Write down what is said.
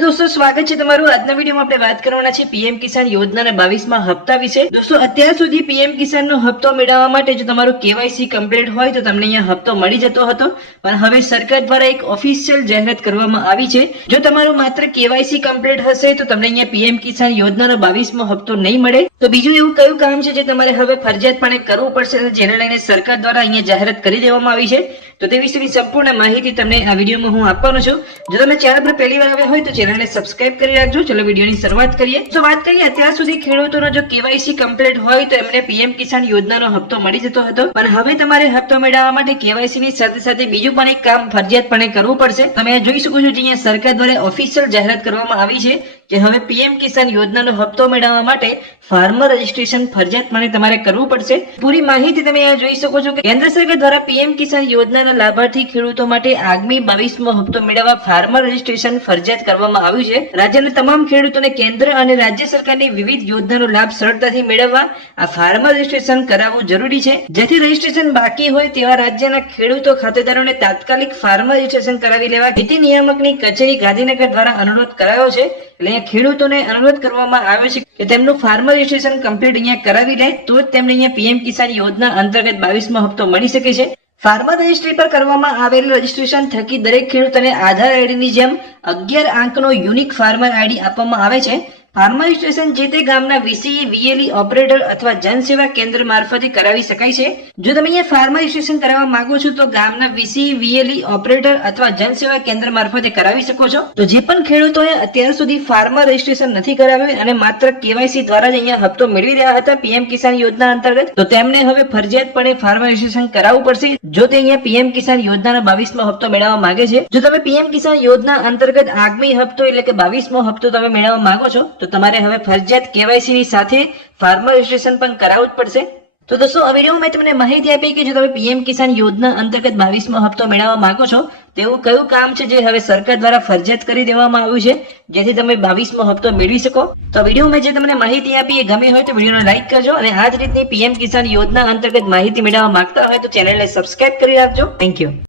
दोस्तों स्वागत है તમારું આજના વિડીયોમાં આપણે વાત કરવાના છે પીએમ કિસાન યોજનાના 22મા હપ્તા વિશે। દોસ્તો અત્યાર સુધી પીએમ કિસાનનો હપ્તો મેળવવા માટે જો તમારું કેવાયસી કમ્પ્લીટ હોય તો તમને અહીંયા હપ્તો મળી જતો હતો, પણ હવે સરકાર દ્વારા એક ઓફિશિયલ જાહેરાત કરવામાં આવી છે। જો તમારું માત્ર કેવાયસી કમ્પ્લીટ હશે તો તમને અહીંયા પીએમ કિસાન યોજનાનો 22મો હપ્તો નહીં મળે। તો બીજું એવું કયું કામ છે જે તમારે હવે ફરજિયાતપણે કરવું પડશે, જેને લઈને સરકાર દ્વારા અહીંયા જાહેરાત કરી દેવામાં આવી છે, તો તે વિશેની સંપૂર્ણ માહિતી તમને આ વિડીયોમાં હું આપવાનો છું। જો તમે ચેનલ પર પહેલી વાર આવ્યા હોય તો ચેનલને સબસ્ક્રાઇબ કરી રાખજો। ચલો વિડીયોની શરૂઆત કરીએ। તો વાત કરીએ અત્યાર સુધી ખેડૂતોનો જો કેવાયસી કમ્પ્લીટ હોય તો એમને પીએમ કિસાન યોજનાનો હપ્તો મળી જતો હતો, પણ હવે તમારે હપ્તો મેળવવા માટે કેવાયસી ની સાથે સાથે બીજું પણ એક કામ ફરજિયાતપણે કરવું પડશે। તમે જોઈ શકો છો જે અહીંયા સરકાર દ્વારા ઓફિશિયલ જાહેરાત કરવામાં આવી છે કે હવે પીએમ કિસાન યોજનાનો હપ્તો મેળવવા માટે ફાર્મર રજીસ્ટ્રેશન ફરજિયાતપણે તમારે કરવું પડશે। પૂરી માહિતી તમે અહીંયા જોઈ શકો છો કે કેન્દ્ર સરકાર દ્વારા પીએમ કિસાન યોજનાના લાભાર્થી ખેડૂતો માટે આગામી 22મો હપ્તો મેળવવા ફાર્મર રજીસ્ટ્રેશન ફરજિયાત કરવામાં આવ્યું છે। રાજ્યના તમામ ખેડૂતોને કેન્દ્ર અને રાજ્ય સરકારની વિવિધ યોજનાનો લાભ સરળતાથી મેળવવા આ ફાર્મર રજીસ્ટ્રેશન કરાવવું જરૂરી છે। જેથી રજીસ્ટ્રેશન બાકી હોય તેવા રાજ્યના ખેડૂતો ખાતેદારોને તાત્કાલિક ફાર્મર રજીસ્ટ્રેશન કરાવી લેવા ખેતી નિયામકની કચેરી ગાંધીનગર દ્વારા અનુરોધ કરાયો છે। એટલે ખેડૂતોને અનુરોધ કરવામાં આવ્યો છે કે તેમનું ફાર્મર રજીસ્ટ્રેશન કમ્પ્લીટ અહીંયા કરાવી લે તો જ તેમને અહીંયા પીએમ કિસાન યોજના અંતર્ગત 22મો હપ્તો મળી શકે છે। ફાર્મર રજીસ્ટ્રી પર કરવામાં આવેલું રજીસ્ટ્રેશન થકી દરેક ખેડૂતોને આધાર આઈડીની જેમ 11 અંકનો યુનિક ફાર્મર આઈડી આપવામાં આવે છે। ફાર્મર રજીસ્ટ્રેશન જે તે ગામના વીસીઈ વીએલઈ ઓપરેટર અથવા જનસેવા કેન્દ્ર મારફતે કરાવી શકાય છે। જો તમે અહીંયા ફાર્મર રજીસ્ટ્રેશન કરાવવા માંગો છો તો ગામના વીસીઈ વીએલઈ ઓપરેટર અથવા જનસેવા કેન્દ્ર મારફતે કરાવી શકો છો। તો જે પણ ખેડૂતોએ અત્યાર સુધી ફાર્મર રજીસ્ટ્રેશન નથી કરાવ્યું અને માત્ર કેવાયસી દ્વારા જ અહીંયા હપ્તો મેળવી રહ્યા હતા પીએમ કિસાન યોજના અંતર્ગત, તો તેમને હવે ફરજિયાતપણે ફાર્મર રજીસ્ટ્રેશન કરાવવું પડશે જો તે અહીંયા પીએમ કિસાન યોજનાના 22મો હપ્તો મેળવવા માંગે છે। જો તમે પીએમ કિસાન યોજના અંતર્ગત આગામી હપ્તો એટલે કે 22મો હપ્તો તમે મેળવવા માંગો છો તો તમારે હવે ફરજિયાત કેવાયસી ની સાથે ફાર્મર રજીસ્ટ્રેશન પણ કરાવવું જ પડશે। તો દોસ્તો આ વિડીયોમાં મેં તમને માહિતી આપી કે જો તમે પીએમ કિસાન યોજના અંતર્ગત 22મો હપ્તો મેળવવા માંગો છો તેવું કયું કામ છે જે હવે સરકાર દ્વારા ફરજિયાત કરી દેવામાં આવ્યું છે જેથી તમે 22મો હપ્તો મેળવી શકો। તો વિડીયોમાં જે તમને માહિતી આપી એ ગમી હોય તો વિડીયોને લાઈક કરજો અને આ જ રીતની પીએમ કિસાન યોજના અંતર્ગત માહિતી મેળવવા માંગતા હોય તો ચેનલને સબસ્ક્રાઇબ કરી રાખજો। Thank you.